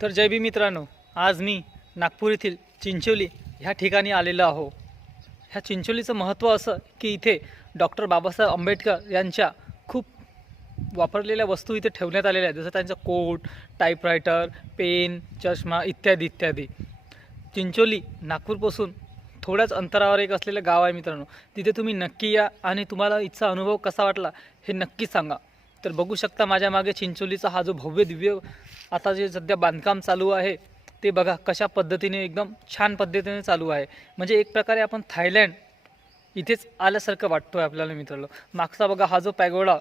तर जय भीम मित्रांनो, आज मी नागपूर येथील चिंचोली ह्या ठिकाणी आलेलो आहो। ह्या चिंचोलीचं महत्त्व असं की इथे डॉक्टर बाबासाहेब आंबेडकर यांच्या खूप वापरलेल्या वस्तू इथे ठेवण्यात आलेल्या आहेत, जसं त्यांचा कोट, टाईपरायटर, पेन, चष्मा इत्यादी इत्यादी। चिंचोली नागपूरपासून थोड्याच अंतरावर एक असलेलं गाव आहे मित्रांनो, तिथे तुम्ही नक्की या आणि तुम्हाला इथचा अनुभव कसा वाटला हे नक्की सांगा। तर बघू शकता माझ्या मागे चिंचोलीचा हा जो भव्य दिव्य आता जे सध्या बांधकाम चालू आहे ते बघा कशा पद्धतीने एकदम छान पद्धतीने चालू आहे। म्हणजे एक प्रकारे आपण थायलंड इथेच आल्यासारखं वाटतोय आपल्याला मित्रांनो। मागचा बघा हा जो पॅगोडा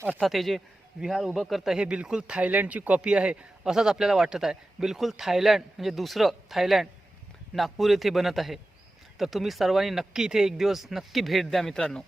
अर्थात हे जे विहार उभं करतं हे बिलकुल थायलंडची कॉपी आहे असंच आपल्याला वाटत आहे। बिलकुल थायलंड म्हणजे दुसरं थायलंड नागपूर येथे बनत आहे। तर तुम्ही सर्वांनी नक्की इथे एक दिवस नक्की भेट द्या मित्रांनो।